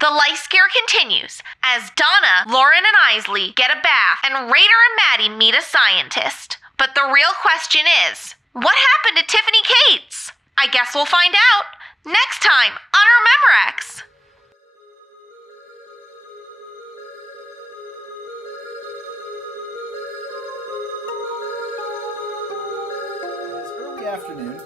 The life scare continues as Donna, Lauren, and Eisley get a bath and Rader and Maddie meet a scientist. But the real question is, what happened to Tiffany Cates? I guess we'll find out next time on Rememorex. It's early afternoon,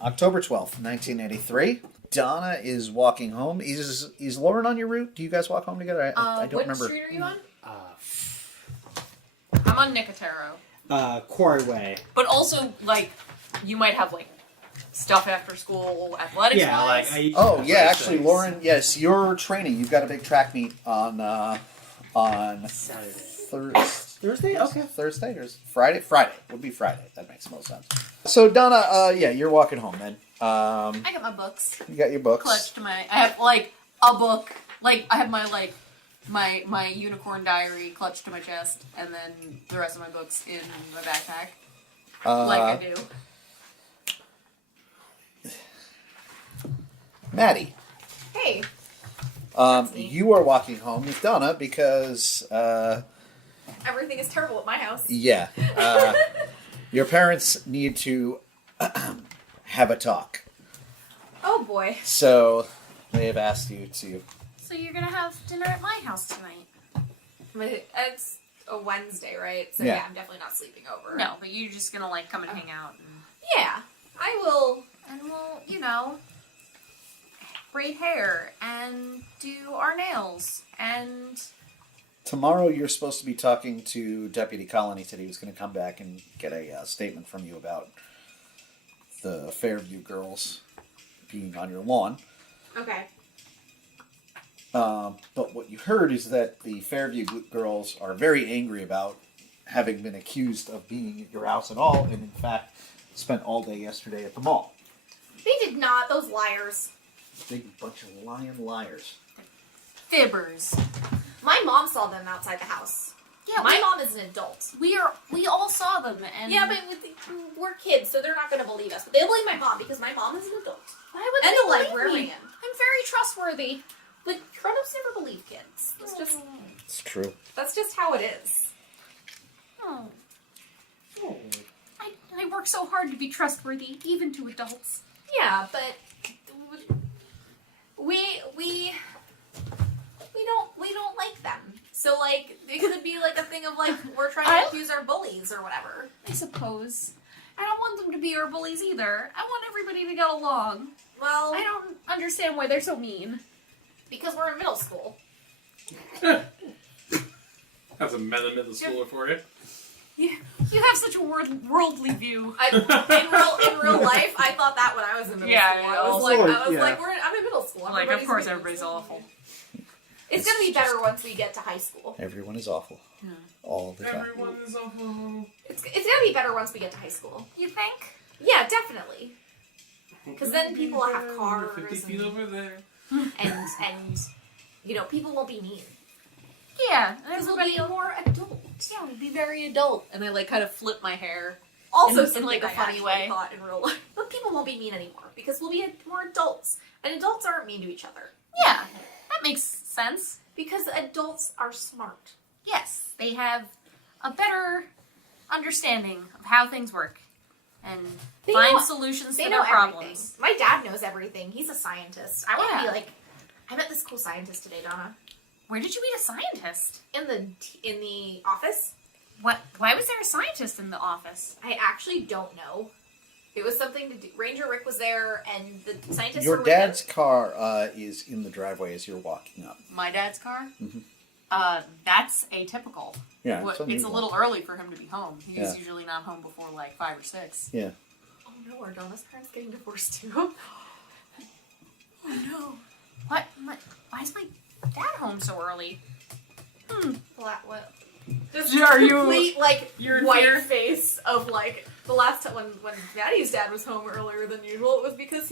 October 12th, 1983. Donna is walking home. Is Lauren on your route? Do you guys walk home together? I don't remember. What street are you on? I'm on Nicotero. Quarry Way. But also, like, you might have, like, stuff after school, athletics Yeah, wise. like Oh, yeah, actually, Lauren, yes, you're training. You've got a big track meet on Saturday. Thursday? Okay. Thursday or Friday? Friday. Would be Friday. That makes most sense. So, Donna, yeah, you're walking home then. I got my books. You got your books. Clutched to my... I have, like, a book. Like, I have my, like... My unicorn diary clutched to my chest, and then the rest of my books in my backpack. Like I do. Maddie. Hey. You are walking home with Donna because, Everything is terrible at my house. yeah, your parents need to have a talk. Oh boy. So, they have asked you to... So you're gonna have dinner at my house tonight? It's a Wednesday, right? So Yeah. yeah, I'm definitely not sleeping over. No, but you're just gonna, like, come and hang out. And Yeah, I will. and we'll, you know, braid hair and do our nails and... Tomorrow you're supposed to be talking to Deputy Colony. Said he was going to come back and get a statement from you about the Fairview girls being on your lawn. Okay. But what you heard is that the Fairview girls are very angry about having been accused of being at your house at all, and in fact spent all day yesterday at the mall. They did not. Those liars. Big bunch of lying liars. Fibbers. My mom saw them outside the house. Yeah, My mom is an adult. we all saw them, and... Yeah, but we're kids, so they're not going to believe us. But they'll believe my mom because my mom is an adult. Why would And they a believe librarian. me? I'm very trustworthy. But grown-ups never believe kids. It's true. That's just how it is. Oh. I work so hard to be trustworthy, even to adults. Yeah, but we don't like them. So like it could be like a thing of like we're trying to accuse our bullies or whatever. I suppose. I don't want them to be our bullies either. I want everybody to get along. Well, I don't understand why they're so mean. because we're in middle school. That's a middle schooler for you. You have such a worldly view. In real life, I thought that when I was in middle Yeah, school. yeah, I was also, like, yeah. I'm in middle school. Like, of course, mean. everybody's awful. It's gonna be better once we get to high school. Everyone is awful. Yeah. All the time. Everyone is awful. It's gonna be better once we get to high school. You think? Yeah, definitely. Because then people will have cars 50 feet and over there. you know people won't be mean. Yeah, and Because we'll everybody... be more adult. Yeah, we'll be very adult. And I, like, kind of flip my hair. Also, In, something like, a I funny actually way. thought in real life. But people won't be mean anymore because we'll be more adults, and adults aren't mean to each other Yeah, that makes sense. because adults are smart. Yes, they have a better understanding of how things work and They find know- solutions They to know their problems. everything. My dad knows everything. He's a scientist. I want to Yeah. be like. I met this cool scientist today, Donna, Where did you meet a scientist? in the office. What? Why was there a scientist in the office? I actually don't know. It was something to do. Ranger Rick was there, and the scientists Your were dad's with him. car is in the driveway as you're walking up. My dad's car? Mhm. That's atypical. Yeah, It's unusual. a little early for him to be home. He's Yeah. usually not home before like 5 or 6. Yeah. Oh no, are Donna's parents getting divorced too? Oh no. Why is my dad home so early? What? Just Are you- complete like you're in white fear? face of like the last time when Maddie's dad was home earlier than usual. It was because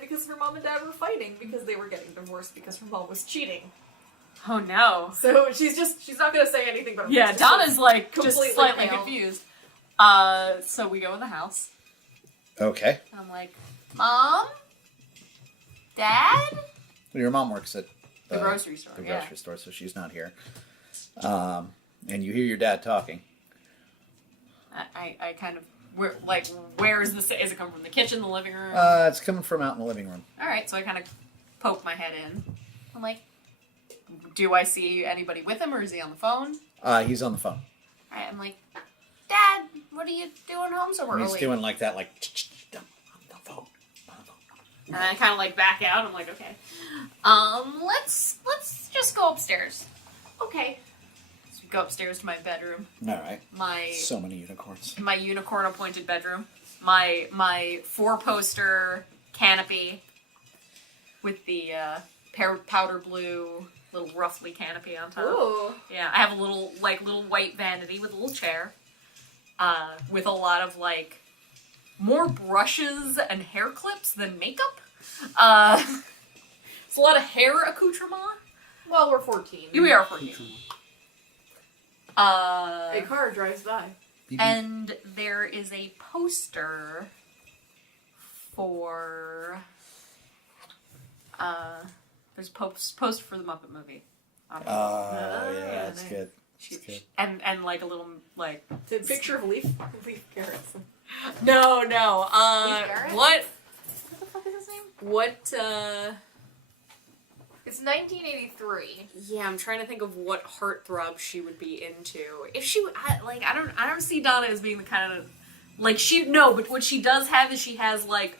because her mom and dad were fighting because they were getting divorced because her mom was cheating. Oh no. So she's not gonna say anything. But Yeah, Donna's like just completely slightly pale. confused. So we go in the house. Okay. And I'm like, Mom? Dad? Well, your mom works at The grocery store. The grocery store, so she's not here. And you hear your dad talking. I kind of where is this? Is it coming from the kitchen, the living room? It's coming from out in the living room. All right, so I kind of poke my head in. I'm like, do I see anybody with him, or is he on the phone? He's on the phone. All right, I'm like, Dad, what are you doing home so early? He's doing like that, like on the phone. And I kind of like back out. I'm like, okay, let's just go upstairs. Okay. So we go upstairs to my bedroom. All right. My So many unicorns. my unicorn appointed bedroom. My 4-poster canopy with the powder blue little ruffly canopy on top. Ooh. Yeah, I have a little white vanity with a little chair, with a lot of like more brushes and hair clips than makeup. It's a lot of hair accoutrement. Well, we're 14. Here we are 14. A car drives by. And there is a poster for there's poster for the Muppet movie. Yeah, it's nice. good. It's good. And like a little like It's a picture of leaf carrots. no Garrett? what What the fuck is his name? what It's 1983. yeah, I'm trying to think of what heartthrob she would be into. If she I don't see Donna as being the kind of like but what she does have is she has like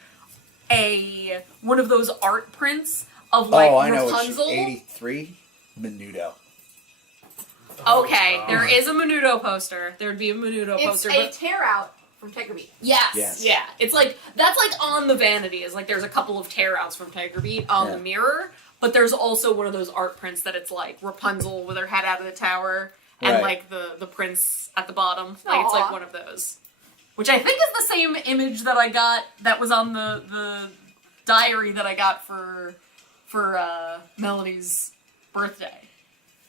one of those art prints of like I know. Rapunzel. 83 Menudo. Okay, there is a Menudo poster. There would be a Menudo It's poster. a But tear out from Tiger Beat. Yes. yeah. It's like that's like on the vanity. Is like there's a couple of tear outs from Tiger Beat on the mirror, but there's also one of those art prints that it's like Rapunzel with her head out of the tower and Right. like the prince at the bottom. Like it's like Aw. one of those, which I think is the same image that I got that was on the diary that I got for Melanie's birthday.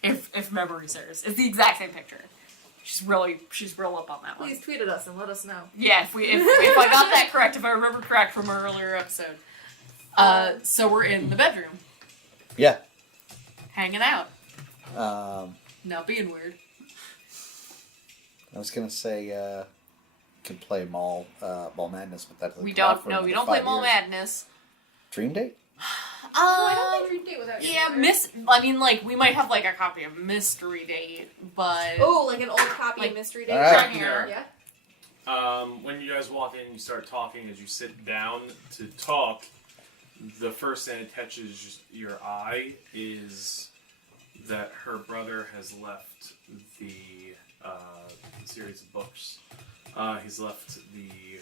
If memory serves, it's the exact same picture. She's real up on that one. Please tweet at us and let us know. Yeah, if I got that correct, if I remember correct from our earlier episode. So we're in the bedroom, Yeah. hanging out, I not being weird. was gonna say can play Mall Madness, but that doesn't We come out don't. for No, we another don't play 5 Mall years. Madness. Dream Date. No, I don't think Dream Date was out yet. Yeah, I mean, like we might have like a copy of Mystery Date, but Oh, like an old copy Like- of Mystery Date? Alright. Yeah. When you guys walk in, you start talking. As you sit down to talk, the first thing that catches your eye is that her brother has left the series of books. He's left the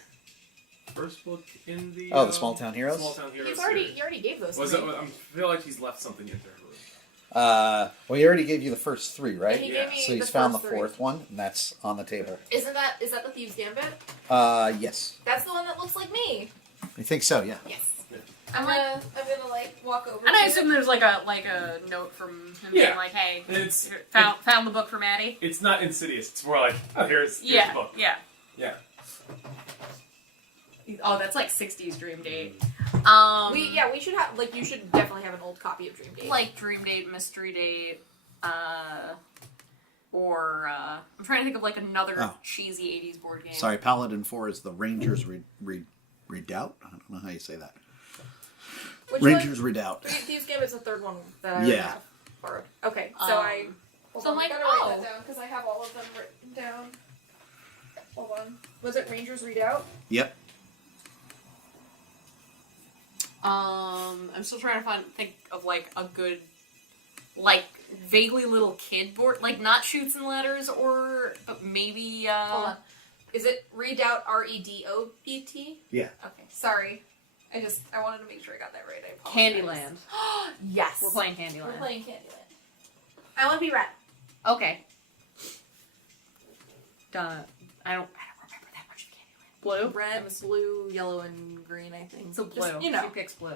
first book in the The Small Town Heroes. Small Town Heroes. He series. already gave those Was to it? me. I feel like he's left something into her room. Well, he already gave you the first 3, right? He Yeah. gave me So he's the found the first 3. 4th one, and that's on the table. Is that the Thieves' Gambit? Yes. That's the one that looks like me. I think so. Yeah. Yes. Yeah. I'm gonna like walk over. and I to assume it. there's like a note from him Yeah. being like, hey, It's found the book for Maddie. it's not insidious. It's more like, oh, here's the Yeah, book. yeah. Yeah. Oh, that's like 60s Dream Date. We should have you should definitely have an old copy of Dream Date. Like Dream Date, Mystery Date, or I'm trying to think of like another cheesy 80s board game. Sorry, Paladin 4 is the Rangers Redoubt. I don't know how you say that. Which Rangers Redoubt. Thieves' Gambit's the third one that I Yeah. have borrowed. Okay, so I. so I'm like, gotta write that down because I have all of them written down. Hold on. Was it Rangers Redoubt? Yep. I'm still trying to think of like a good, like vaguely little kid board, like not Shoots and Ladders, but maybe. Hold on. Is it Redoubt? Redobt? Yeah. Okay. Sorry. I wanted to make sure I got that right. I apologize. Candyland. Yes. We're playing Candyland. We're playing Candyland. I want to be red. Okay. Donna, I don't remember that much of Candyland. Blue. Red, blue, yellow, and green. I think. So blue. Just, you know. She picks blue.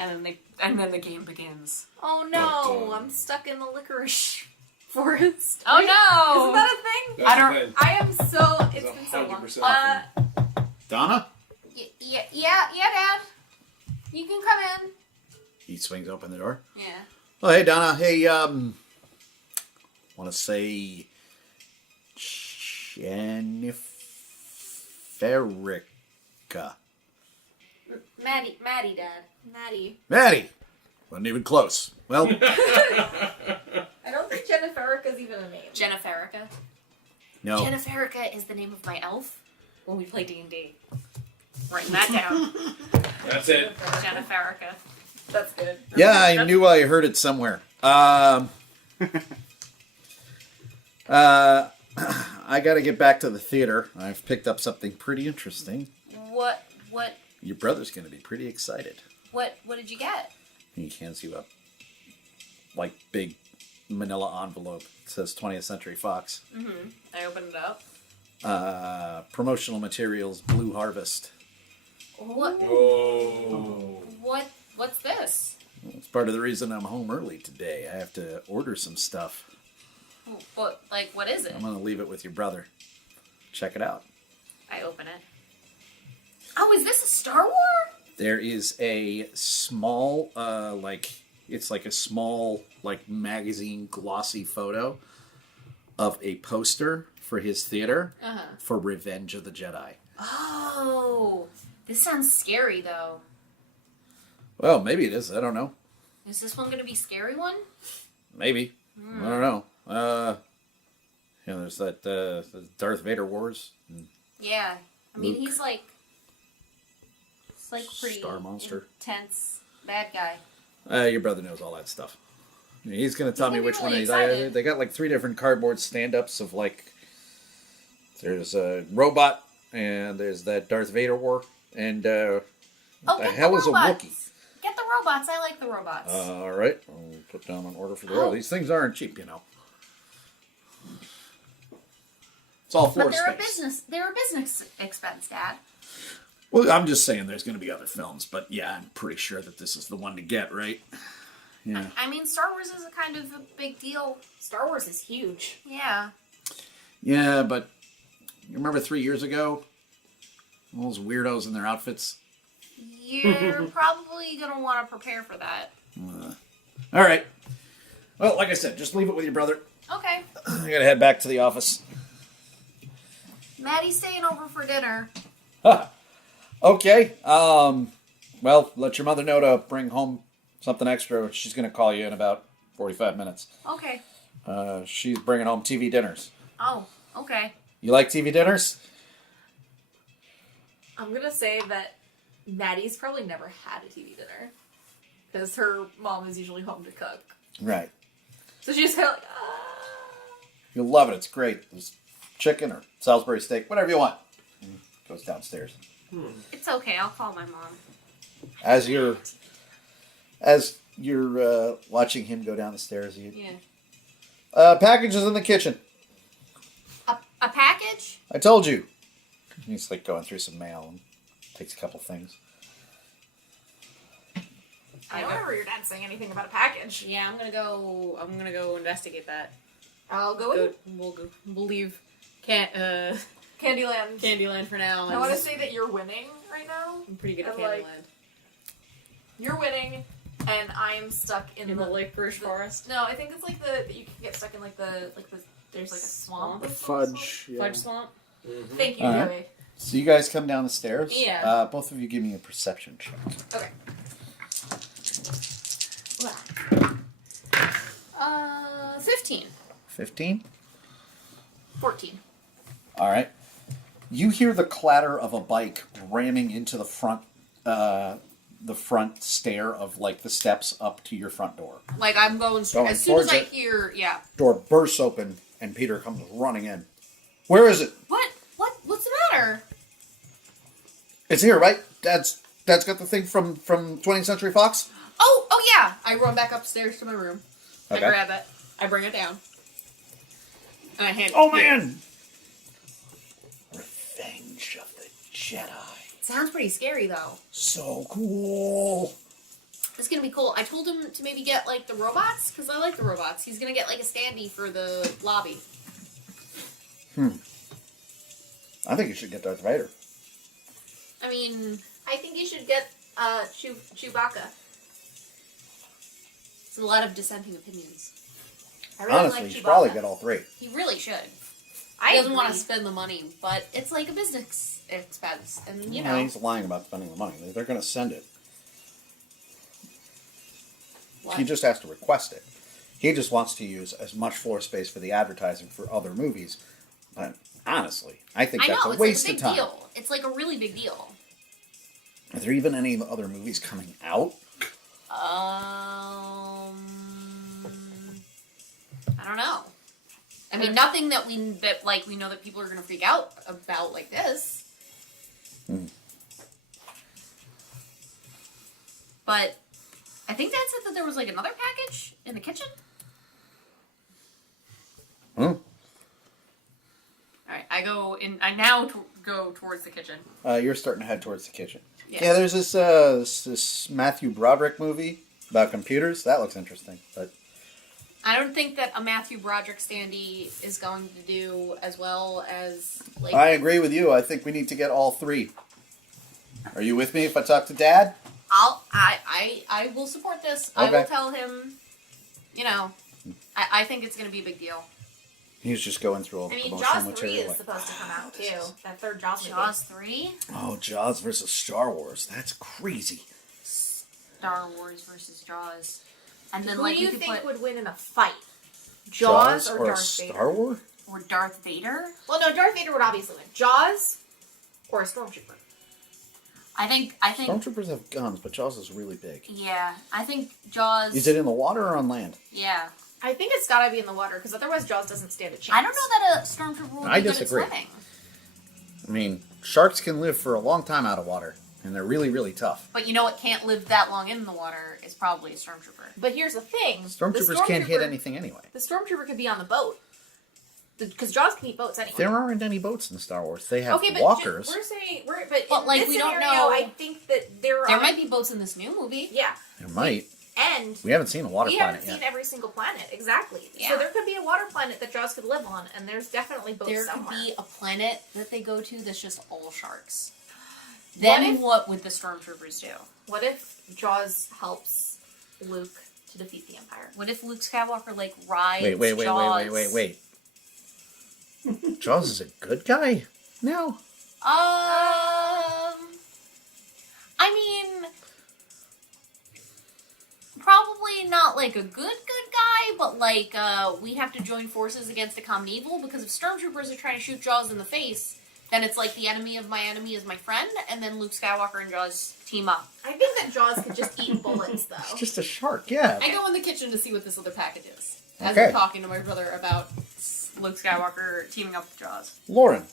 And then the game begins. Oh no! I'm stuck in the licorice forest. Oh Wait, no! Isn't that a thing? That's I don't- the thing. I am so. It's It's been so long. 100% Donna? Yeah, Dad. You can come in. He swings open the door. Yeah. Oh, hey, Donna. Hey, want to say Jenniferica. Maddie, Dad. Maddie. Wasn't even close. Well, I don't think Jenniferica's even a name. Jenniferica. no. Jenniferica is the name of my elf when we play D&D. Writing that down. That's it. Jenniferica. That's good. Yeah, I knew I heard it somewhere. I got to get back to the theater. I've picked up something pretty interesting. What Your brother's going to be pretty excited. did you get? He hands you a big manila envelope. It says 20th Century Fox. Mm-hmm. I opened it up. Promotional materials, Blue Harvest. What? Oh. What's this? It's part of the reason I'm home early today. I have to order some stuff. What is it? I'm going to leave it with your brother. Check it out. I open it. Oh, is this a Star Wars? There is a small, it's like a small, magazine glossy photo of a poster for his theater for Revenge of the Jedi. Oh, this sounds scary though. Well, maybe it is. I don't know. Is this one going to be a scary one? Maybe. I don't know. There's that the Darth Vader Wars. Yeah. I mean, Luke. he's like pretty Star monster. intense bad guy. Your brother knows all that stuff. He's going to tell me gonna be which one really he's. excited. They got 3 different cardboard stand-ups of there's a robot and there's that Darth Vader war and the Get hell the is a robots. Wookiee? Get the robots. I like the robots. All right, I'll put down an order for the. These things aren't cheap, you know. It's all floor but they're space. They're a business expense, Dad. Well, I'm just saying there's going to be other films, but yeah, I'm pretty sure that this is the one to get, right? Yeah. I mean, Star Wars is a kind of a big deal. Star Wars is huge. Yeah. Yeah, but you remember 3 years ago? All those weirdos in their outfits? You're probably going to want to prepare for that. All right. Well, like I said, just leave it with your brother. Okay. I gotta head back to the office. Maddie's staying over for dinner. Okay. Well, let your mother know to bring home something extra. She's gonna call you in about 45 minutes. Okay. She's bringing home TV dinners. Oh, okay. You like TV dinners? I'm gonna say that Maddie's probably never had a TV dinner because her mom is usually home to cook. Right. So she's kind of You'll love it. It's great. There's chicken or Salisbury steak, whatever you want. Goes downstairs. It's okay. I'll call my mom. As you're watching him go down the stairs, packages in the kitchen. A package? I told you. He's going through some mail and takes a couple things. I don't remember your dad saying anything about a package. Yeah, I'm gonna go investigate that. I'll go with you. We'll leave Candyland. Candyland for now. I want to say that you're winning right now. I'm pretty good at and, Candyland. You're winning, and I'm stuck in the licorice forest. No, I think it's that you can get stuck in the there's a swamp. The fudge. Yeah. Fudge swamp. Mm-hmm. Thank you, All Joey. right. So you guys come down the stairs. Yeah. Both of you give me a perception check. Okay. 15. 15? 14. All right. You hear the clatter of a bike ramming into the front stair of the steps up to your front door. I'm going Going as soon as towards I it. hear. Yeah. Door bursts open and Peter comes running in. Where is it? What's the matter? It's here, right? Dad's got the thing from 20th Century Fox? Oh yeah. I run back upstairs to my room. Okay. I grab it. I bring it down. And I hand it. Oh, man! Revenge of the Jedi. Sounds pretty scary though. So cool. It's gonna be cool. I told him to maybe get the robots because I like the robots. He's gonna get a standee for the lobby. I think you should get Darth Vader. I mean, I think you should get Chewbacca. It's a lot of dissenting opinions. I really Honestly, like you should probably Chewbacca. get all three. He really should. I He doesn't want to agree. spend the money, but it's like a business expense, and you No, know. he's lying about spending the money. They're going to send it. What? He just has to request it. He just wants to use as much floor space for the advertising for other movies. But honestly, I think I that's know, a it's waste like a big of time. deal. It's like a really big deal. Are there even any other movies coming out? I don't know. I mean, nothing that we know that people are going to freak out about like this. But I think that said that there was like another package in the kitchen. All right, I now go towards the kitchen. You're starting to head towards the kitchen. Yeah. Yeah, there's this Matthew Broderick movie about computers. That looks interesting, but I don't think that a Matthew Broderick standee is going to do as well as like. I agree with you. I think we need to get all three. Are you with me if I talk to Dad? I will support this. I Okay. will tell him. You know, I think it's going to be a big deal. He's just going through all I the mean, promotional Jaws 3 material. is like, supposed to come out, too. That third Jaws movie. Jaws 3, oh, Jaws versus Star Wars. That's crazy. Star Wars versus Jaws, and then Who like do you we could think put would win in a fight? Jaws or Darth Star Vader? Wars? or Darth Vader. Well, no, Darth Vader would obviously win. Jaws or a Stormtrooper? I think Stormtroopers have guns, but Jaws is really big. yeah. I think Jaws. Is it in the water or on land? Yeah. I think it's gotta be in the water, because otherwise Jaws doesn't stand a chance. I don't know that a stormtrooper would be I good at disagree. swimming. I mean, sharks can live for a long time out of water, and they're really, really tough. But you know what can't live that long in the water is probably a stormtrooper. But here's the thing. Stormtroopers can't hit anything anyway. The Stormtrooper could be on the boat. Because Jaws can eat boats anyway. There aren't any boats in Star Wars. They have Okay, but walkers. we're saying... but But, in like, this we don't scenario, know- I think that there There are... might be boats in this new movie. Yeah. There might. And... We haven't seen a water we planet haven't yet. seen every single planet, exactly. Yeah. So there could be a water planet that Jaws could live on, and there's definitely boats There somewhere. could be a planet that they go to that's just all sharks. What Then if- what would the stormtroopers do? What if Jaws helps Luke to defeat the Empire? What if Luke Skywalker like rides Wait. Jaws? Jaws is a good guy? No. I mean, probably not like a good guy, but like we have to join forces against a common evil, because if stormtroopers are trying to shoot Jaws in the face, then it's like the enemy of my enemy is my friend, and then Luke Skywalker and Jaws team up. I think that Jaws could just eat bullets, though. It's just a shark, yeah. I go in the kitchen to see what this other package is, as Okay. I'm talking to my brother about Luke Skywalker teaming up with Jaws. Lauren,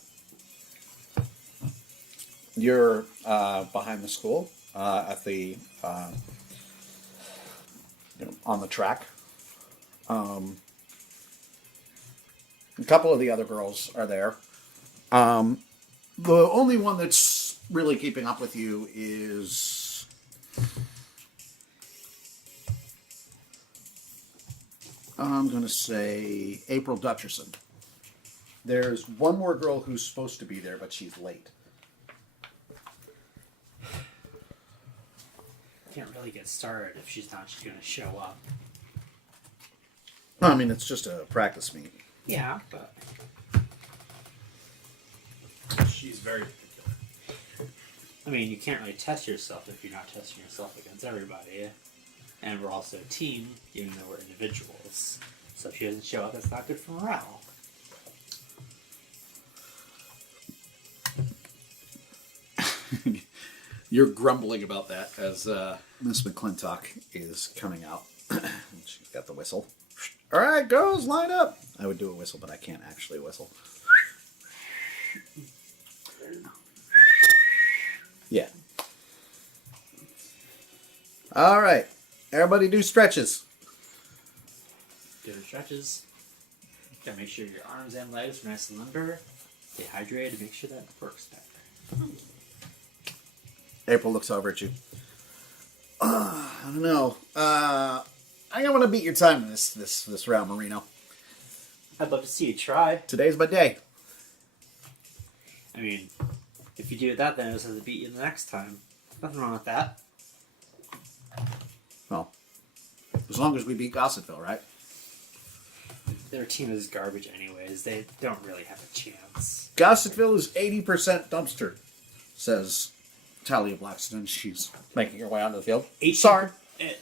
you're behind the school at the on the track. A couple of the other girls are there. The only one that's really keeping up with you is I'm going to say April Dutcherson. There's one more girl who's supposed to be there, but she's late. Can't really get started if she's not just going to show up. I mean, it's just a practice meet. Yeah, but She's very particular. I mean, you can't really test yourself if you're not testing yourself against everybody. And we're also a team, even though we're individuals. So if she doesn't show up, that's not good for morale. You're grumbling about that as Miss McClintock is coming out. She's got the whistle. All right, girls, line up. I would do a whistle, but I can't actually whistle. Yeah. All right. Everybody do stretches. Do the stretches. Gotta make sure your arms and legs are nice and limber. Stay hydrated to make sure that works better. April looks over at you. I don't know. I think I'm going to beat your time in this round, Marino. I'd love to see you try. Today's my day. I mean, if you do that, then it just has to beat you the next time. Nothing wrong with that. Well, As long as we beat Gossipville, right? Their team is garbage anyways. They don't really have a chance. Gossipville is 80% dumpster, says Talia Blackstone. She's making her way onto the field. Sorry.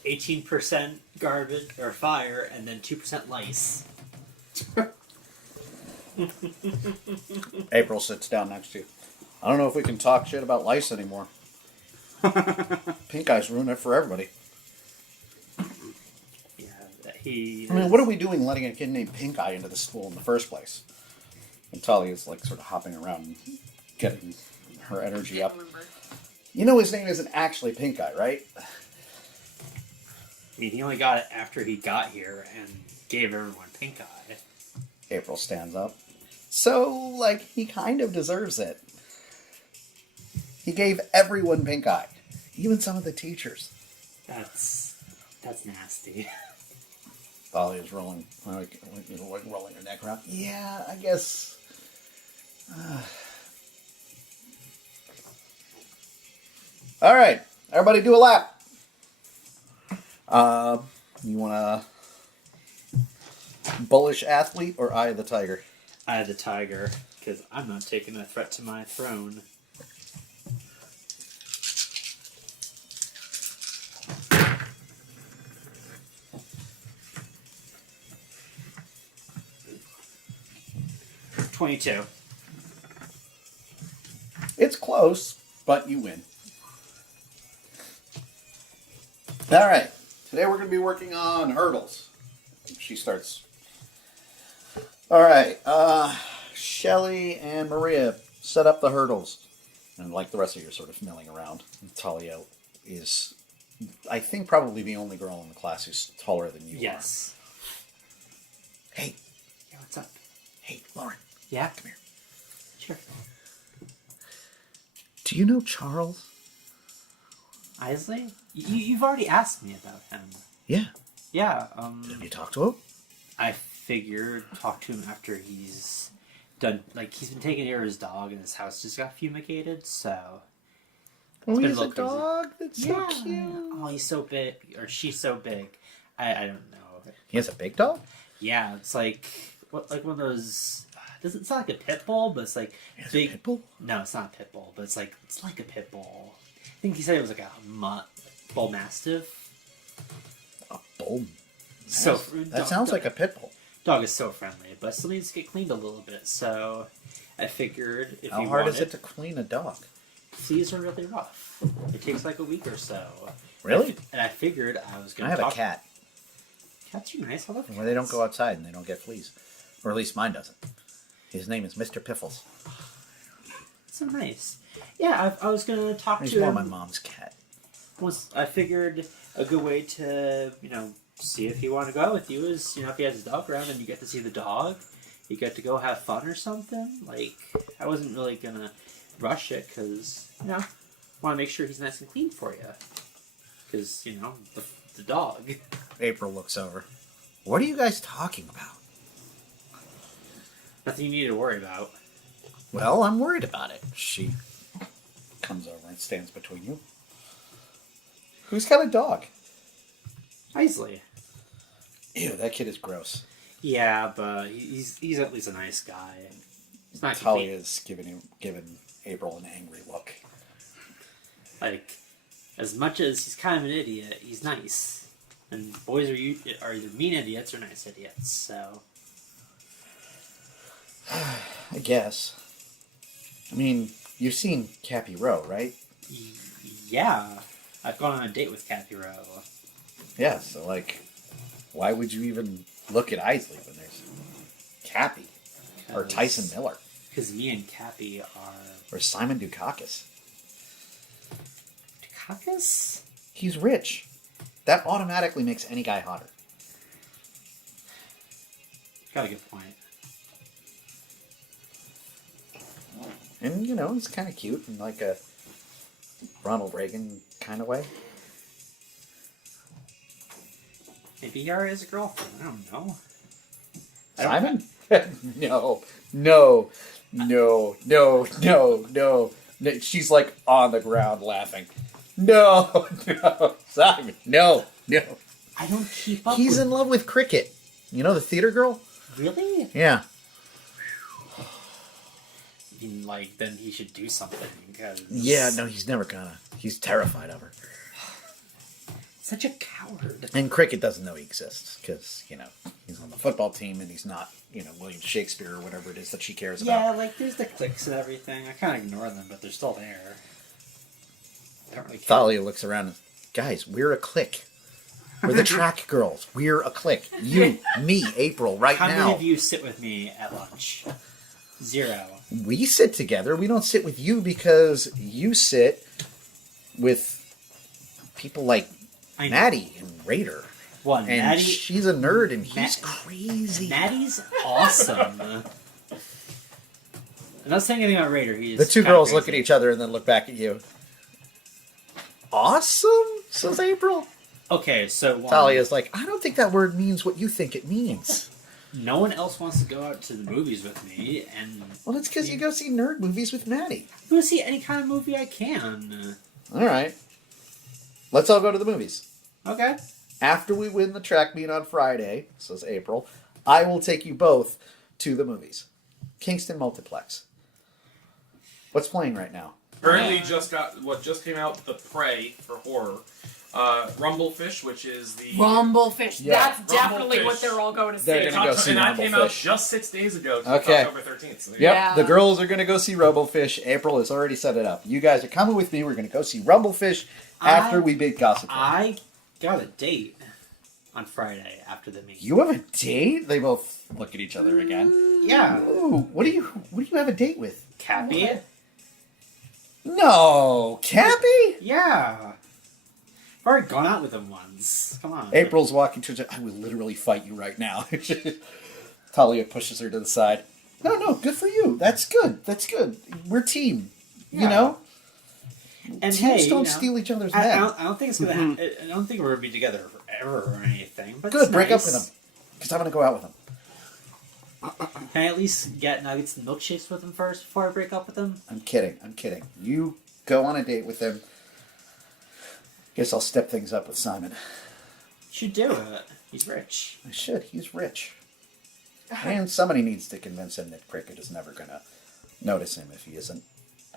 18% garbage or fire, and then 2% lice. April sits down next to you. I don't know if we can talk shit about lice anymore. Pink eyes ruin it for everybody. Yeah, I mean, what are we doing letting a kid named Pink Eye into the school in the first place? And Talia's like sort of hopping around and getting her energy up. You know his name isn't actually Pink Eye, right? I mean, he only got it after he got here and gave everyone pink eye. April stands up. So, like, he kind of deserves it. He gave everyone pink eye. Even some of the teachers. That's nasty. Talia's rolling her neck around. Yeah, I guess. All right, everybody do a lap. You want a bullish athlete or Eye of the Tiger? Eye of the Tiger, because I'm not taking a threat to my throne. $22. It's close, but you win. All right. Today we're going to be working on hurdles. She starts. All right. Shelly and Maria set up the hurdles. And like the rest of you are sort of milling around. Talia is, I think, probably the only girl in the class who's taller than you Yes. are. Hey. Yeah, what's up? Hey, Lauren. Yeah? Come here. Sure. Do you know Charles? Eisley? You've already asked me about him. Yeah. Yeah, Have you talked to him? I figured talk to him after he's done, like, he's been taking care of his dog and his house just got fumigated, so... Oh, been he's a a little crazy. dog? That's so Yeah. cute. Oh, he's so big, or she's so big. I don't know. He has a big dog? Yeah, it's like one of those. It's not like a pit bull, but it's like He has big. a pit bull? No, it's not a pit bull, but it's like a pit bull. I think he said it was like a bull mastiff. A bull? So That sounds like a pit bull. dog is so friendly, but still needs to get cleaned a little bit. So I figured if How you hard wanted, is it to clean a dog? fleas are really rough. It takes like a week or so. Really? And I figured I was I going to have talk. a cat Cats are nice. I love where they don't cats. go outside and they don't get fleas. Or at least mine doesn't. His name is Mr. Piffles. So nice. Yeah, I was gonna talk He's to more him. my mom's cat. I figured a good way to, see if he wanted to go out with you is, if he has his dog around and you get to see the dog, you get to go have fun or something. Like, I wasn't really gonna rush it because, want to make sure he's nice and clean for you. Because, the dog. April looks over. What are you guys talking about? Nothing you need to worry about. Well, I'm worried about it. She comes over and stands between you. Who's got a dog? Eisley. Ew, that kid is gross. Yeah, but he's at least a nice guy. He's not Talia is giving April an angry look. Like, as much as he's kind of an idiot, he's nice. And boys are either mean idiots or nice idiots, so... I guess. I mean, you've seen Cappy Row, right? Yeah. I've gone on a date with Capiro. Yeah, so, like, why would you even look at Eisley when there's Cappy? Or Tyson Miller? Because me and Cappy are... Or Simon Dukakis? Dukakis? He's rich. That automatically makes any guy hotter. Got a good point. And, he's kind of cute in, like, a Ronald Reagan kind of way. Maybe he already has a girlfriend. I don't know. Simon? No. She's, like, on the ground laughing. No, Simon, no. I don't keep up He's with... in love with Cricket. You know the theater girl? Really? Yeah. I mean, like, then he should do something, because... Yeah, no, he's never gonna. He's terrified of her. Such a coward. And Cricket doesn't know he exists, because, he's on the football team and he's not, William Shakespeare or whatever it is that she cares about. Yeah, like, there's the cliques and everything. I kind of ignore them, but they're still there. I don't really care. Thalia looks around and, guys, we're a clique. We're the track girls. We're a clique. You, me, April, right How now. many of you sit with me at lunch? 0. We sit together. We don't sit with you because you sit with people like I know. Maddie and Rader. One, And Maddie... she's a nerd and he's crazy. Maddie's awesome. I'm not saying anything about Raider. He's The two kinda girls look at crazy. each other and then look back at you. Awesome, says April. Okay, so one, Talia's like, I don't think that word means what you think it means. no one else wants to go out to the movies with me, and Well, it's because you go see nerd movies with Maddie. go see any kind of movie I can. All right. Let's all go to the movies. Okay. After we win the track meet on Friday, says April, I will take you both to the movies. Kingston Multiplex. What's playing right now? Currently, just came out, The Prey for horror. Rumblefish, which is the Rumblefish. Yeah. That's definitely Rumblefish. what they're all going to see. They're gonna go see and that came out Rumblefish. just 6 days ago, Okay. October 13th. So Yep, Yeah. the girls are going to go see Rumblefish. April has already set it up. You guys are coming with me. We're going to go see Rumblefish after we beat Gossip. I got a date on Friday after the meeting. You have a date? They both look at each other again. Yeah. Ooh, what do you have a date with? Cappy? No, Cappy? Yeah. I've already gone out with him once. Come on. April's walking towards her. I will literally fight you right now. Talia pushes her to the side. No, good for you. That's good. That's good. We're team. You Yeah. know? And Teams hey, don't you know, steal each other's I men. don't think it's gonna. I don't think we're gonna be together forever or anything. But Good, it's break up nice. with him. Because I'm going to go out with him. Can I at least get nuggets and milkshakes with him first before I break up with him? I'm kidding. You go on a date with him. Guess I'll step things up with Simon. Should do it. He's rich. I should. He's rich. And somebody needs to convince him that Cricket is never going to notice him if he isn't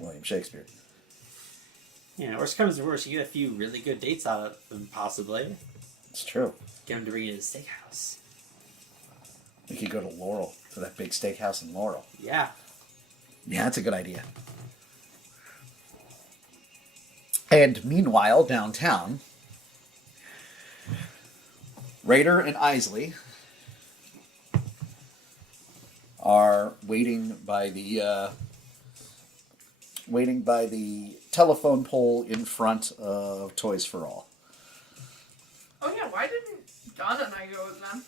William Shakespeare. You know, worst comes to worst, you get a few really good dates out of him, possibly. It's true. Get him to bring you to the steakhouse. We could go to Laurel, to that big steakhouse in Laurel. Yeah. Yeah, that's a good idea. And meanwhile, downtown, Rader and Eisley are waiting by the telephone pole in front of Toys for All. Oh yeah, why didn't Donna and I go with them?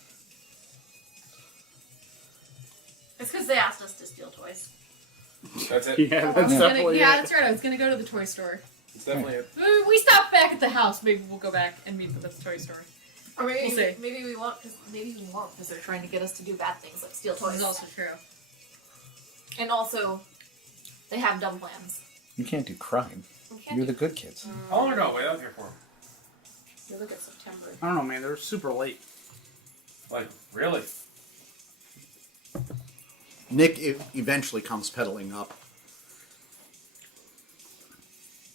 It's because they asked us to steal toys. That's it. Yeah, that's definitely yeah, it. that's right. I was gonna go to the toy store. It's definitely it. We stopped back at the house. Maybe we'll go back and meet them at the toy store. Or maybe We'll see. maybe we won't because they're trying to get us to do bad things like steal This toys. is also true. And also, they have dumb plans. You can't do crime. We can't You're the good kids. How long ago? Wait out here for? You look at September. I don't know, man. They're super late. Like, really? Nick eventually comes pedaling up.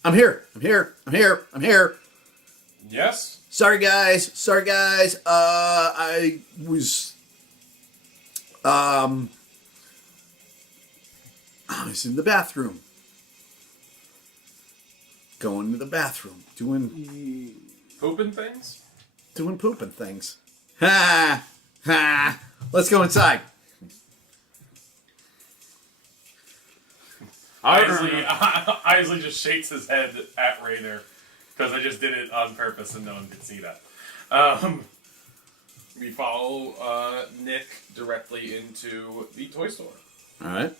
I'm here. Yes. Sorry guys. I was in the bathroom. Going to the bathroom. Doing Pooping things? pooping things. Ha! Ha! Let's go inside. Eisley just shakes his head at Rader because I just did it on purpose and no one could see that. We follow Nick directly into the toy store. All right.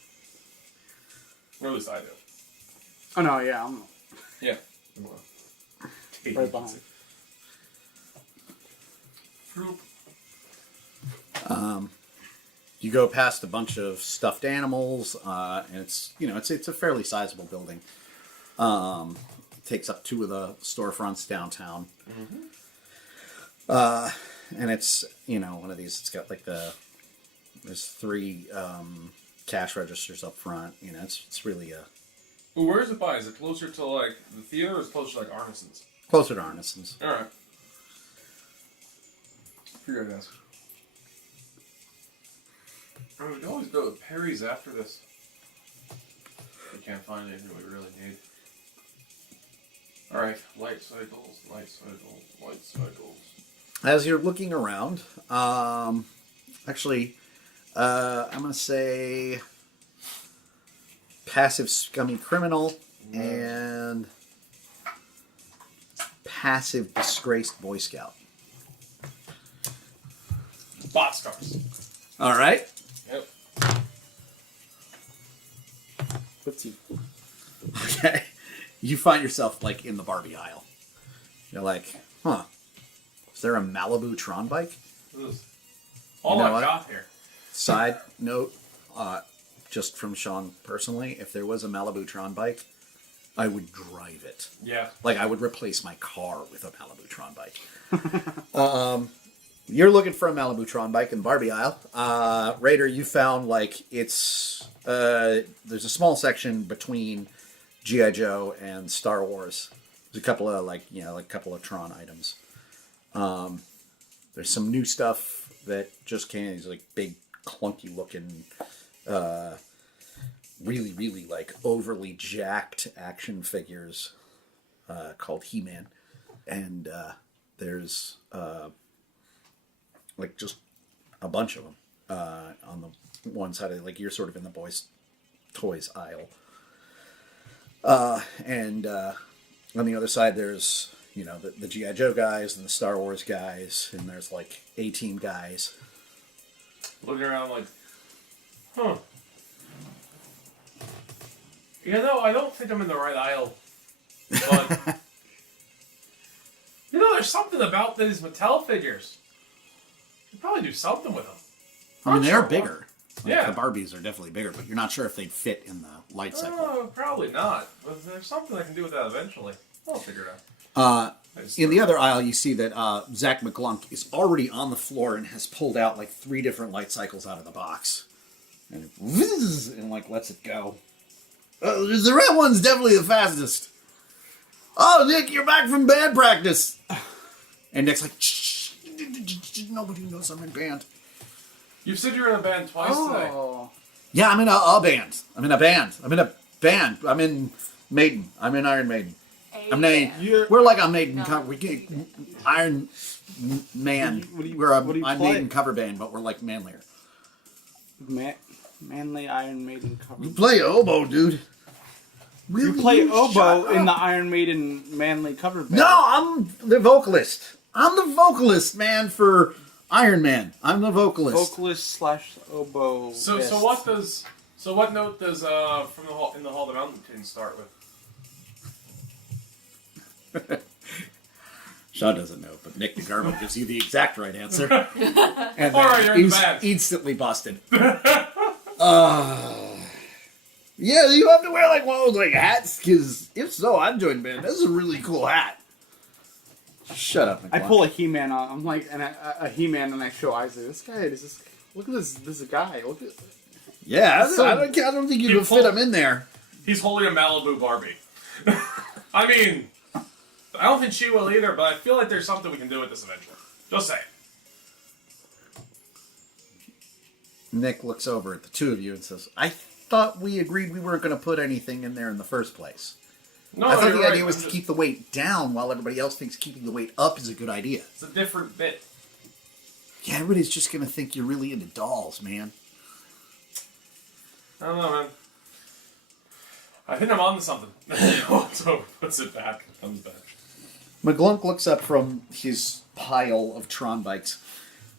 Or at least I do. Oh no, yeah, I'm Yeah. right behind. You go past a bunch of stuffed animals, and it's a fairly sizable building. It takes up two of the storefronts downtown. And it's, one of these, it's got like there's 3 cash registers up front. It's really Well, where is it by? Is it closer to like the theater, or is it closer to like Arneson's? closer to Arneson's. All right. Figured I'd ask. We can always go to Perry's after this. We can't find anything we really need. Alright, light cycles. As you're looking around, actually, I'm going to say passive scummy criminal and passive disgraced Boy Scout. Boxcars. All right. Yep. Footsie. Okay. You find yourself like in the Barbie aisle. You're like, huh? Is there a Malibu Tron bike? This is all You know I what? got here. Side note, just from Sean personally, if there was a Malibu Tron bike, I would drive it. Yeah. Like I would replace my car with a Malibu Tron bike. You're looking for a Malibu Tron bike in the Barbie aisle. Rader, you found like it's there's a small section between G.I. Joe and Star Wars. There's a couple of a couple of Tron items. There's some new stuff that just came. These like big clunky looking, really, really like overly jacked action figures called He-Man, and there's like just a bunch of them on the one side of like you're sort of in the boys' toys aisle, and on the other side there's the G.I. Joe guys and the Star Wars guys, and there's like A-Team guys. Looking around like, huh. I don't think I'm in the right aisle. But, there's something about these Mattel figures. You could probably do something with them. I mean, they are Sure. bigger. Like, Yeah. the Barbies are definitely bigger, but you're not sure if they'd fit in the light cycle. Oh, probably not. But there's something I can do with that eventually. I'll figure it out. In the other aisle, you see that Zach McClunk is already on the floor and has pulled out like 3 different light cycles out of the box, and like lets it go. The red one's definitely the fastest. Oh, Nick, you're back from band practice. And Nick's like, shh, nobody knows I'm in band. You said you were in a band twice today. Oh. Yeah, I'm in a band. I'm in a band. I'm in Maiden. I'm in Iron Maiden. We're like a Maiden cover. We get Iron Man. We're a what do you I'm play? Maiden cover band, but we're like manlier. Manly Iron Maiden cover. You play oboe, dude. You play oboe in the Iron Maiden manly cover band. No, I'm the vocalist. I'm the vocalist, man, for Iron Man. I'm the vocalist. Vocalist / oboe. So what note does from the hall in the Hall of the Mountain start with? Sean doesn't know, but Nick DeGarmo gives you the exact right answer. And All right, you're in the he's band. instantly busted. Yeah, you have to wear like one of those like hats, because if so, I'd join band. This is a really cool hat. Shut up, I McClung. pull a He-Man on. I'm like a He-Man, and I show Isaac. Look at this guy. Look at. Yeah, So- I don't think you You can fit pull- him in there. He's holding a Malibu Barbie. I mean, I don't think she will either, but I feel like there's something we can do with this eventually. Just saying. Nick looks over at the two of you and says, I thought we agreed we weren't going to put anything in there in the first place. No, I thought you're the right. idea was I'm to just- keep the weight down while everybody else thinks keeping the weight up is a good idea. It's a different bit. Yeah, everybody's just going to think you're really into dolls, man. I don't know, man. I think I'm on to something. So puts it back. Comes back. McGlunk looks up from his pile of Tron bikes.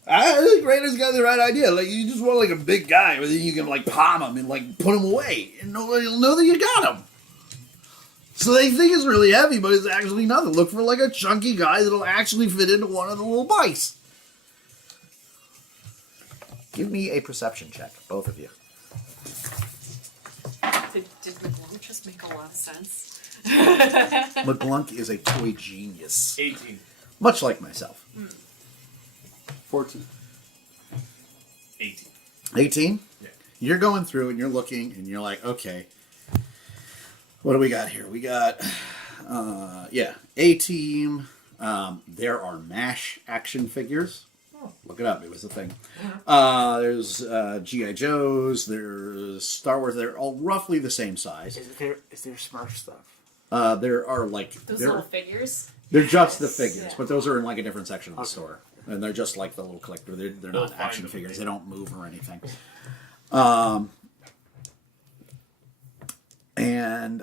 I think Rader's got the right idea. Like, you just want like a big guy, but then you can like palm him and like put him away, and nobody will know that you got him. So they think it's really heavy, but it's actually nothing. Look for like a chunky guy that'll actually fit into one of the little bikes. Give me a perception check, both of you. Did McClung just make a lot of sense? McGlunk is a toy genius, 18. much like myself. 14. 18. 18? Yeah. You're going through and you're looking and you're like, okay, what do we got here? We got, A-Team. There are MASH action figures. Look it up. It was a thing. There's G.I. Joes. There's Star Wars. They're all roughly the same size. Is there Smurf stuff? There are like... Those little figures. They're just the figures, Yeah. but those are in like a different section of the store. And they're just like the little collector. They're We'll not find action them. figures. They don't move or anything. And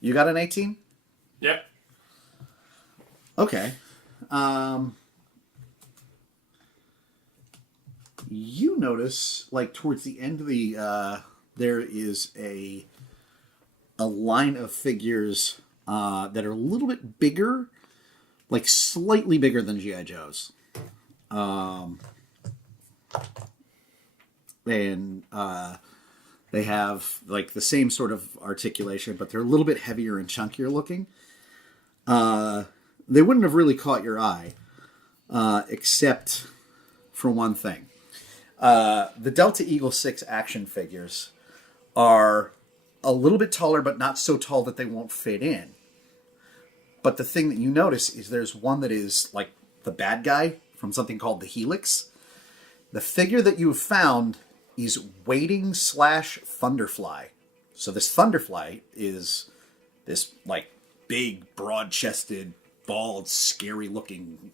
you got an 18? Yep. Okay. You notice, like, towards the end of the, there is a line of figures that are a little bit bigger, like slightly bigger than G.I. Joe's. And they have, like, the same sort of articulation, but they're a little bit heavier and chunkier looking. They wouldn't have really caught your eye, except for one thing. The Delta Eagle 6 action figures are a little bit taller, but not so tall that they won't fit in. But the thing that you notice is there's one that is like the bad guy from something called the Helix. The figure that you have found is Waiting/Thunderfly. So this Thunderfly is this like big, broad-chested, bald, scary-looking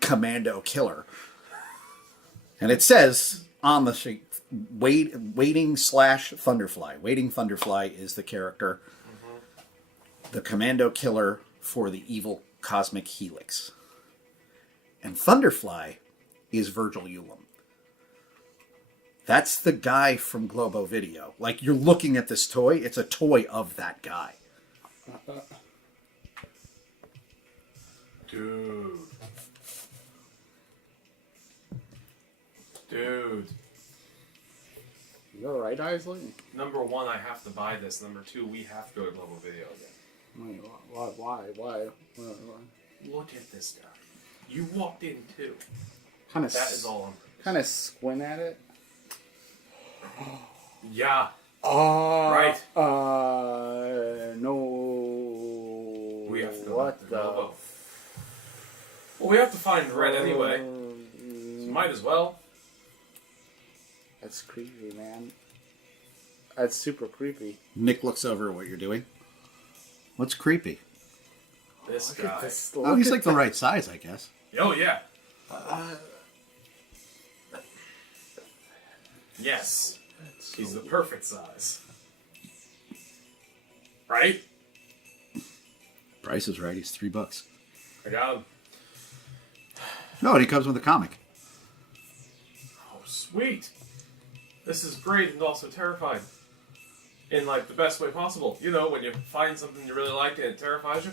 commando killer. And it says on the sheet, Waiting/Thunderfly. Waiting Thunderfly is the character, the commando killer for the evil cosmic Helix. And Thunderfly is Virgil Ulam. That's the guy from Globo Video. Like, you're looking at this toy, it's a toy of that guy. Dude. Dude. You alright, Eisley? Number one, I have to buy this. Number two, we have to go to Global Video again. Wait, why? Look at this guy. You walked in too. Kind of, That is all I'm... kind of squint at it. Yeah. Right. Right. No. We have to go What to the? Globo. Well, we have to find Red anyway. So might as well. That's creepy, man. That's super creepy. Nick looks over at what you're doing. What's creepy? This Look guy. at this. Oh, he's like the right size, I guess. Oh, yeah. Yes. He's the perfect size. Right? Bryce is right. He's $3. I got him. No, and he comes with a comic. Oh, sweet. This is great and also terrifying. In, like, the best way possible. You know, when you find something you really like and it terrifies you.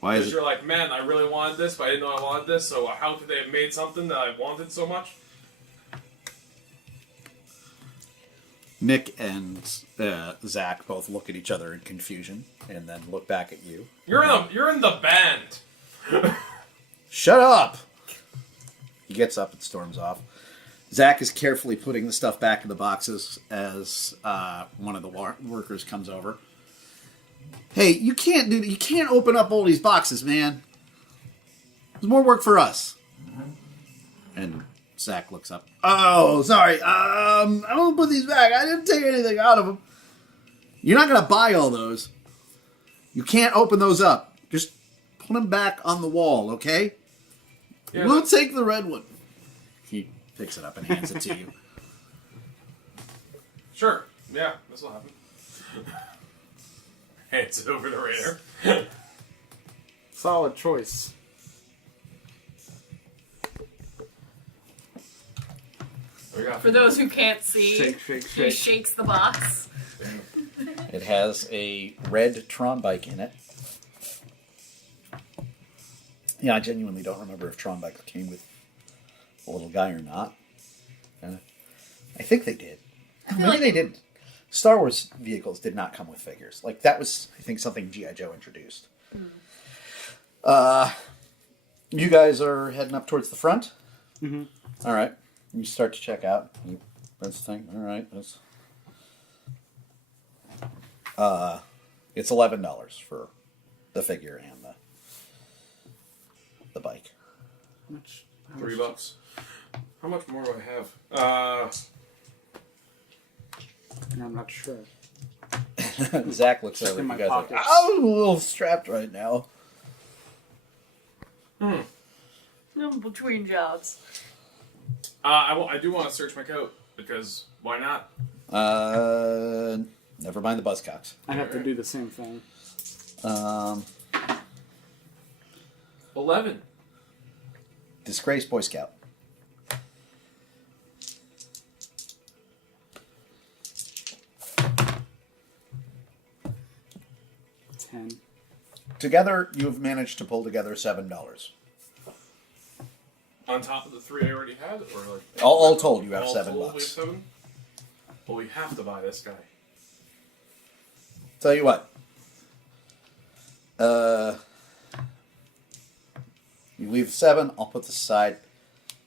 Why is Because it? you're like, man, I really wanted this, but I didn't know I wanted this, so how could they have made something that I wanted so much? Nick and Zach both look at each other in confusion and then look back at you. You're in the band. Shut up! He gets up and storms off. Zach is carefully putting the stuff back in the boxes as one of the workers comes over. Hey, you can't do that. You can't open up all these boxes, man. There's more work for us. And Zach looks up. Oh, sorry. I'm gonna put these back. I didn't take anything out of them. You're not gonna buy all those. You can't open those up. Just put them back on the wall, okay? Yeah, We'll take the red one. He picks it up and hands it to you. Sure. Yeah, this will happen. Hands it over to Raider. Solid choice. For those who can't see, Shake, shake, he shake. shakes the box. It has a red Tron bike in it. Yeah, I genuinely don't remember if Tron bike came with a little guy or not. I think they did. Maybe like- they didn't. Star Wars vehicles did not come with figures. Like, that was, I think, something G.I. Joe introduced. You guys are heading up towards the front? Mm-hmm. All right. You start to check out. That's the thing. All right. It's $11 for the figure and the bike. $3. How much more do I have? I'm not sure. Zach looks over in at my you guys like, pockets. I'm a little strapped right now. I'm between jobs. I do want to search my coat because why not? Never mind the buzzcocks. I have to do the same thing. 11. Disgraced Boy Scout. $10. Together, you have managed to pull together $7. On top of the 3 I already had, or like All told, you have all $7. told, we have 7? Well, we have to buy this guy. Tell you what. You leave 7. I'll put this aside.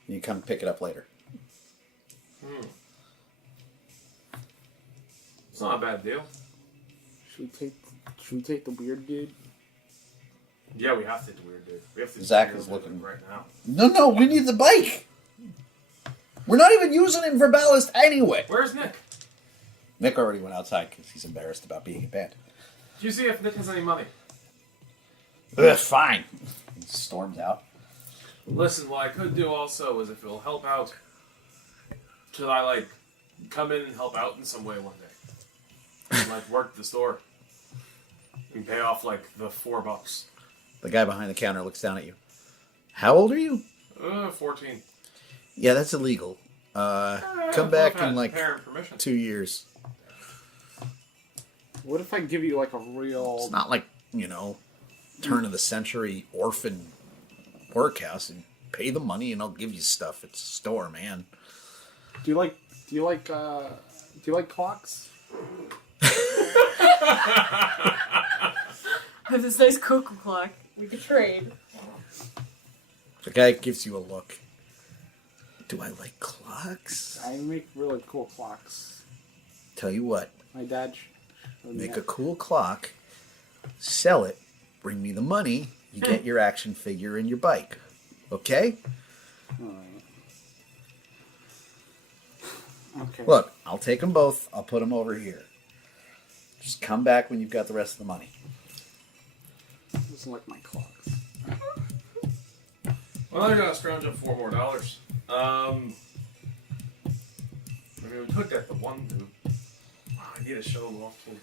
And you come pick it up later. It's not a bad deal. Should we take the weird dude? Yeah, we have to do weird, dude. We have to. Zach do is weird looking- right now. No, we need the bike. We're not even using him for ballast anyway. Where's Nick? Nick already went outside because he's embarrassed about being in band. Do you see if Nick has any money? Ugh, fine. He storms out. Listen, what I could do also is if it'll help out, should I like come in and help out in some way one day? And, like work the store. And pay off like the $4. The guy behind the counter looks down at you. How old are you? 14. Yeah, that's illegal. Come back in like parent permission. 2 years. What if I give you like a real... It's not like, turn of the century orphan workhouse and pay the money and I'll give you stuff. It's a store, man. Do you like clocks? I have this nice cuckoo clock. We could trade. The guy gives you a look. Do I like clocks? I make really cool clocks. Tell you what, My dad showed me make a that. cool clock, sell it, bring me the money, you get your action figure and your bike. Okay? Alright. Okay. Look, I'll take them both. I'll put them over here. Just come back when you've got the rest of the money. Doesn't like my clocks. Well, I gotta scrounge up $4 more. I mean, we could get the one dude. I need to show him off too.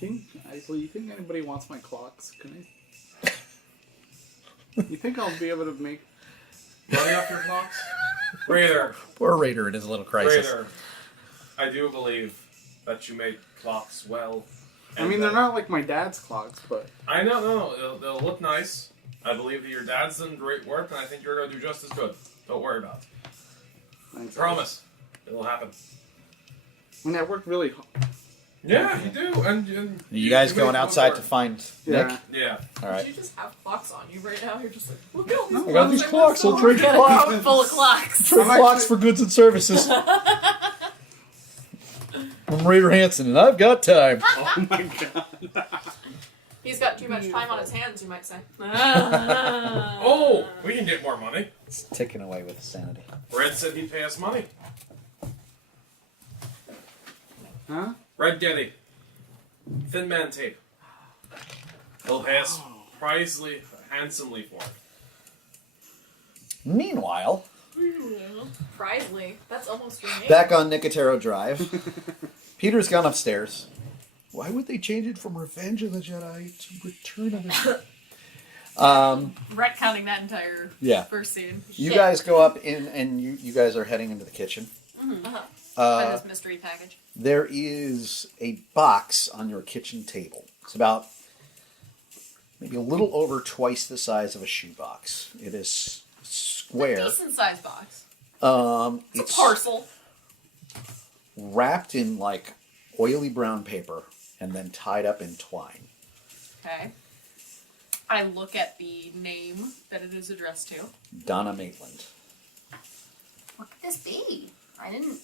You think anybody wants my clocks? Can I? You think I'll be able to make? Money off your clocks? Raider. Poor Rader in his little crisis. Raider. I do believe that you make clocks well. I mean, they're not like my dad's clocks, but I know, no, they'll look nice. I believe that your dad's done great work, and I think you're going to do just as good. Don't worry about it. thanks. Promise. It'll happen. I mean, I worked really hard. Yeah, you do. And You guys going make outside it to work. find Yeah. Nick? Yeah. All Did right. you just have clocks on you right now? You're just like, look at all these No, clocks. I got these went clocks, so I'll trade hard. clocks. Coat full of clocks. Trade I'm clocks actually- for goods and services. I'm Raider Hanson, and I've got time. Oh my god. He's got too much time on his hands, you might say. Oh, we can get more money. It's ticking away with sanity. Red said he'd pay us money. Huh? Red Getty. Thin Man tape. He'll pay us handsomely for it. Meanwhile, Prisley. That's almost your name. back on Nicotero Drive, Peter's gone upstairs. Why would they change it from Revenge of the Jedi to Return of the Jedi? Retconning that entire Yeah. first scene. You guys go up in, and you guys are heading into the kitchen. By this mystery package. There is a box on your kitchen table. It's about maybe a little over twice the size of a shoebox. It is square. Decent sized box. It's A parcel. wrapped in like oily brown paper and then tied up in twine. Okay. I look at the name that it is addressed to. Donna Maitland. What could this be? I didn't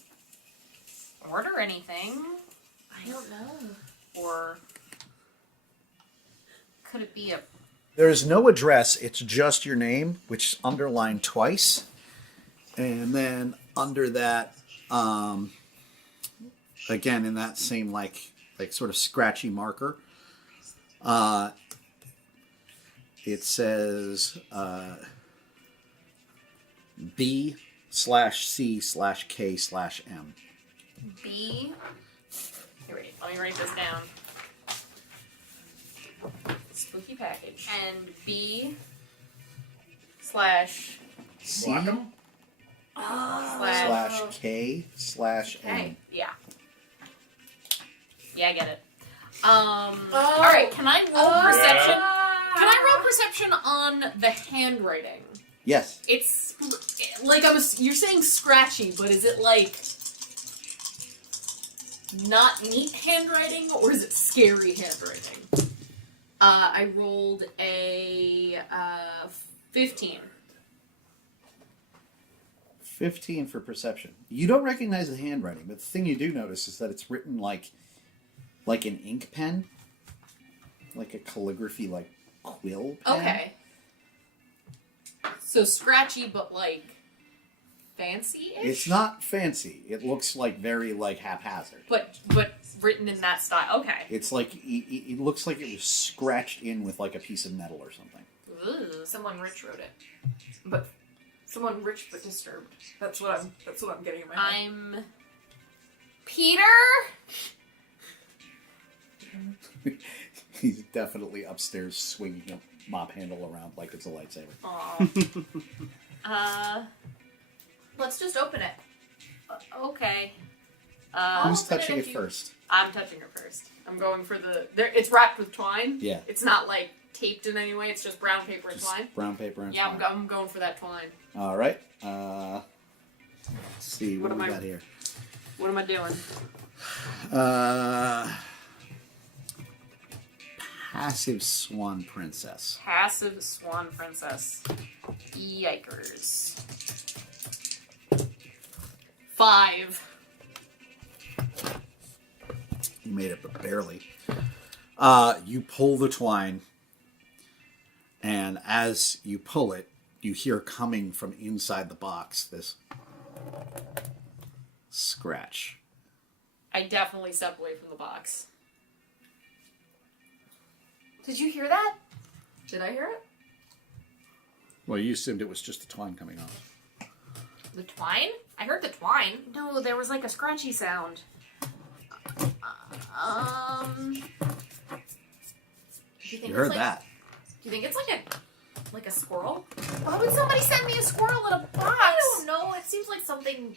order anything. I don't know. Or could it be a... There's no address. It's just your name, which is underlined twice. And then under that, again, in that same like sort of scratchy marker, it says B/C/K/M. B... Here, wait, let me write this down. Spooky package. And B/C Blackham? /K/M. Yeah. Yeah, I get it. Alright, can I roll perception? Can I roll perception on the handwriting? Yes. It's like you're saying scratchy, but is it like not neat handwriting or is it scary handwriting? I rolled a 15. 15 for perception. You don't recognize the handwriting, but the thing you do notice is that it's written like an ink pen, like a calligraphy, like quill pen. Okay. So scratchy, but like fancy-ish? It's not fancy. It looks like very like haphazard. But written in that style. Okay. It's like it looks like it was scratched in with like a piece of metal or something. Ooh. Someone rich wrote it, but someone rich but disturbed. That's what I'm getting in my head. I'm Peter. He's definitely upstairs swinging a mop handle around like it's a lightsaber. Aw. Let's just open it. Okay. Who's open it touching if it you- first? I'm touching her first. I'm going for it's wrapped with twine. Yeah. It's not like taped in any way. It's just brown paper and Just twine. brown paper and Yeah, twine. I'm going for that twine. All right. Let's see what What do we am I- got here. What am I doing? Passive Swan Princess. Passive Swan Princess. Yikers. 5. You made it, but barely. You pull the twine, and as you pull it, you hear coming from inside the box this scratch. I definitely stepped away from the box. Did you hear that? Did I hear it? Well, you assumed it was just the twine coming off. The twine? I heard the twine. No, there was like a scratchy sound. Do you think You heard it's that. Do you think it's like a squirrel? Why would somebody send me a squirrel in a box? I don't know. It seems like something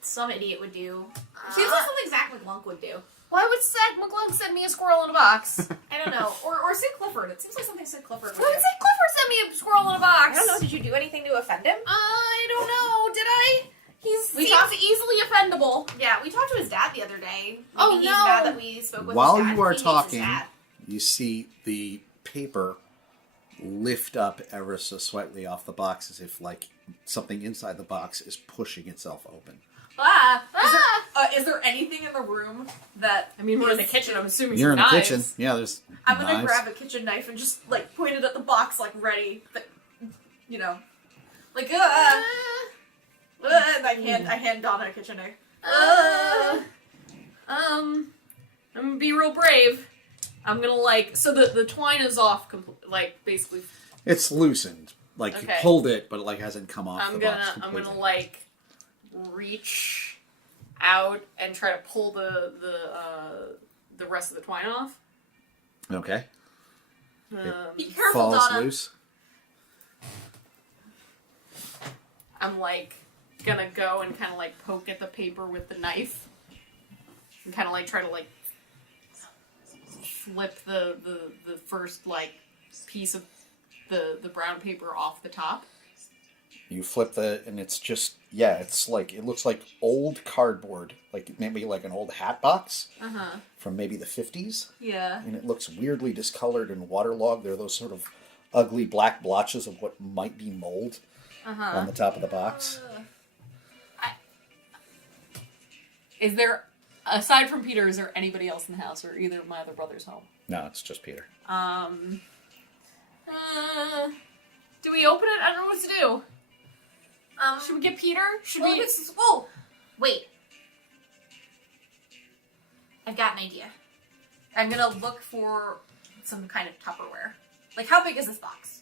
some idiot would do. Seems like something Zach McClunk would do. Why would Zach McClung send me a squirrel in a box? I don't know. Or Sid Clifford. It seems like something Sid Clifford would Why would do. Zach Clifford send me a squirrel in a box? I don't know. Did you do anything to offend him? I don't know. Did I? We Seems talked- easily offendable. Yeah, we talked to his dad the other day. Maybe Oh, he's no. mad that we spoke with While his dad. you are He hates his talking, dad. you see the paper lift up ever so slightly off the box as if like something inside the box is pushing itself open. Is there anything in the room that... I mean, we're in the is- kitchen. I'm assuming You're in the knives. kitchen. Yeah, there's I'm gonna knives. grab a kitchen knife and just, like, point it at the box, like, ready. But, you know. Like, and I hand Donna a kitchen knife. I'm gonna be real brave. I'm gonna so the twine is off, basically. It's loosened. Like you Okay. pulled it, but it like hasn't come off the box I'm completely. gonna reach out and try to pull the rest of the twine off. Okay. Be careful, Falls Donna. loose. I'm gonna go and kind of poke at the paper with the knife and kind of try to flip the first piece of the brown paper off the top. You flip and it's just, it's like, it looks like old cardboard, like maybe like an old hat box from maybe the 50s. Yeah. And it looks weirdly discolored and waterlogged. There are those sort of ugly black blotches of what might be mold on the top of the box. Is there, aside from Peter, is there anybody else in the house, or either of my other brothers home? No, it's just Peter. Do we open it? I don't know what to do. Should we get Peter? Oh, wait. I've got an idea. I'm gonna look for some kind of Tupperware. Like, how big is this box?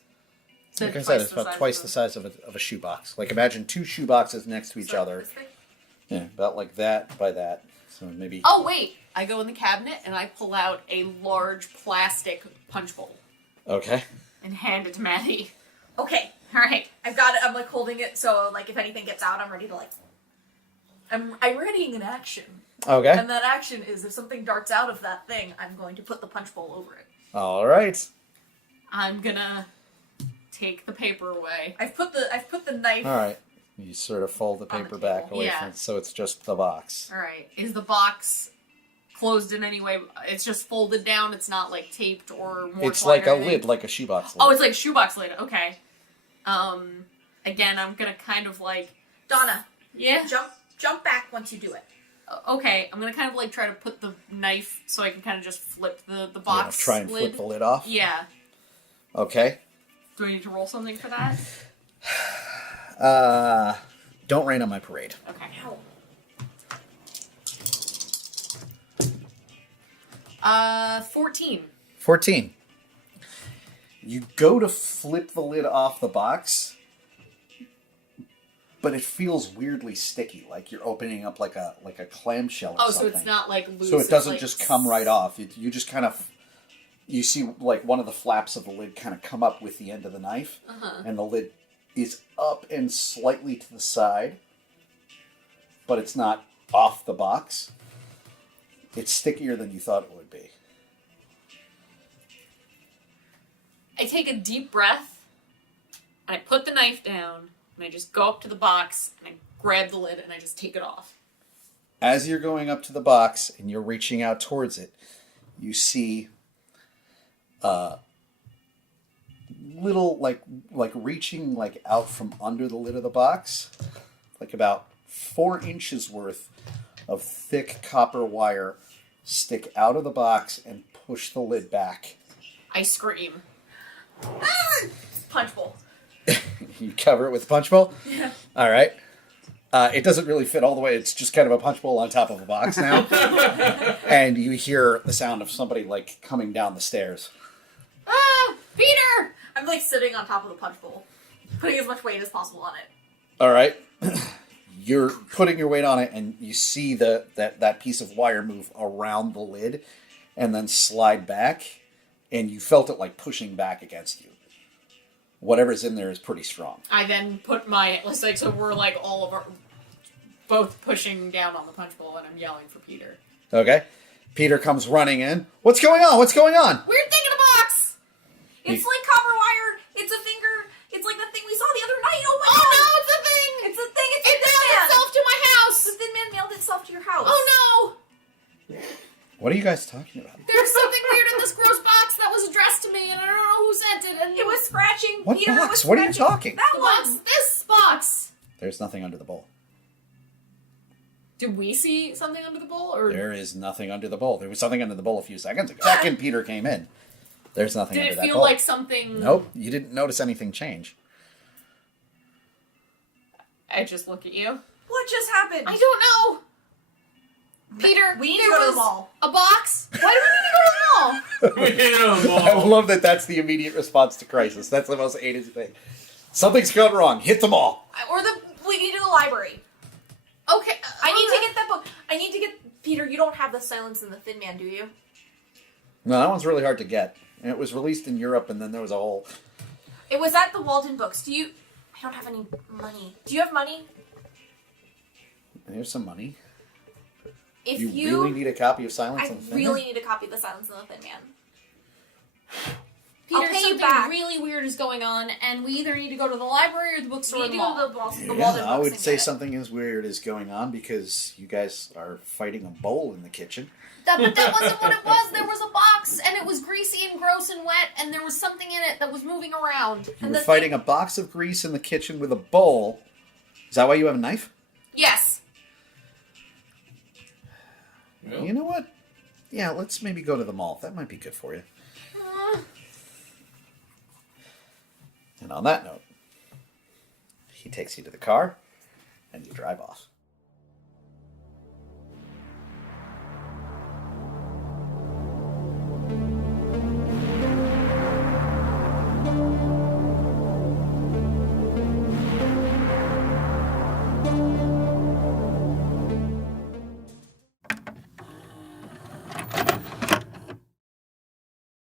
Like I said, it's about twice the size of a shoebox. Like, imagine 2 shoeboxes next to each other. This big? Yeah, about like that by that. So maybe... Oh, wait! I go in the cabinet and I pull out a large plastic punch bowl Okay. and hand it to Maddie. Okay, alright. I've got it. I'm, like, holding it, so, like, if anything gets out, I'm ready to, like... I'm readying an action. Okay. And that action is if something darts out of that thing, I'm going to put the punch bowl over it. All right. I'm gonna take the paper away. I've put the knife. All right. You sort of fold the On the paper back table. away Yeah. from it, so it's just the box. Alright. Is the box closed in any way? It's just folded down, it's not like taped or more It's like a or anything? lid, like a shoebox lid. Oh, it's like a shoebox lid. Okay. Again, I'm gonna kind of like... Donna, Yeah? jump back once you do it. Okay, I'm gonna kind of like try to put the knife so I can kind of just flip the You know, box try and lid. flip the lid off. Yeah. Okay. Do I need to roll something for that? Don't rain on my parade. Okay. 14. 14. You go to flip the lid off the box, but it feels weirdly sticky, like you're opening up like a clamshell or Oh, something. so it's not like loose. So it it's doesn't like... just come right off. You just kind of, you see like one of the flaps of the lid kind of come up with the end of the knife, and the lid is up and slightly to the side, but it's not off the box. It's stickier than you thought it would be. I take a deep breath, and I put the knife down, and I just go up to the box, and I grab the lid, and I just take it off. As you're going up to the box and you're reaching out towards it, you see little like reaching like out from under the lid of the box, like about 4 inches worth of thick copper wire stick out of the box and push the lid back. I scream. Punch bowl. You cover it with a punch bowl? Yeah. All right. It doesn't really fit all the way. It's just kind of a punch bowl on top of a box now. And you hear the sound of somebody like coming down the stairs. Ah! Peter! I'm like sitting on top of the punch bowl, putting as much weight as possible on it. All right. You're putting your weight on it, and you see that piece of wire move around the lid and then slide back, and you felt it like pushing back against you. Whatever's in there is pretty strong. I then put my... Let's like, so we're like all of our... Both pushing down on the punch bowl, and I'm yelling for Peter. Okay. Peter comes running in. What's going on? What's going on? Weird thing in a box! It's like copper wire. It's a finger. It's like the thing we saw the other night. Oh my Oh god! no, it's a thing! It's a thing. It's It a thin mailed man. itself to my house! The thin man mailed itself to your house. Oh no! What are you guys talking about? There's something weird in this gross box that was addressed to me, and I don't know who sent it, and... It was scratching. What Peter box? was What are you scratching. talking? That The one. box, this box! There's nothing under the bowl. Did we see something under the bowl, or... There is nothing under the bowl. There was something under the bowl a few seconds ago. Second Peter came in. There's nothing Did under it that feel bowl. like something... Nope. You didn't notice anything change. I just look at you. What just happened? I don't know! Peter, We need to there go to the was mall. a box? Why do we need to go to the mall? I love that that's the immediate response to crisis. That's the most 80s thing. Something's gone wrong. Hit them all. We need to go to the library. Okay. I need to get that book. I need to get Peter. You don't have the Silence and the Thin Man, do you? No, that one's really hard to get. And it was released in Europe, and then there was a whole... It was at the Walden Books. Do you? I don't have any money. Do you have money? Here's some money. If You really need a copy of Silence I and the Thin really Man? need a copy of the Silence and the Thin Man. I'll either pay you something back. really weird is going on, and we either need to go to the library or the bookstore We or need the to go mall. to the Walden Yeah, Books I would and say get it. something as weird is going on because you guys are fighting a bowl in the kitchen. But that wasn't what it was. There was a box, and it was greasy and gross and wet, and there was something in it that was moving around. You And were the fighting a box of grease in the kitchen with a bowl. Is that why you have a knife? Yes. You know what? Yeah, let's maybe go to the mall. That might be good for you. And on that note, he takes you to the car, and you drive off.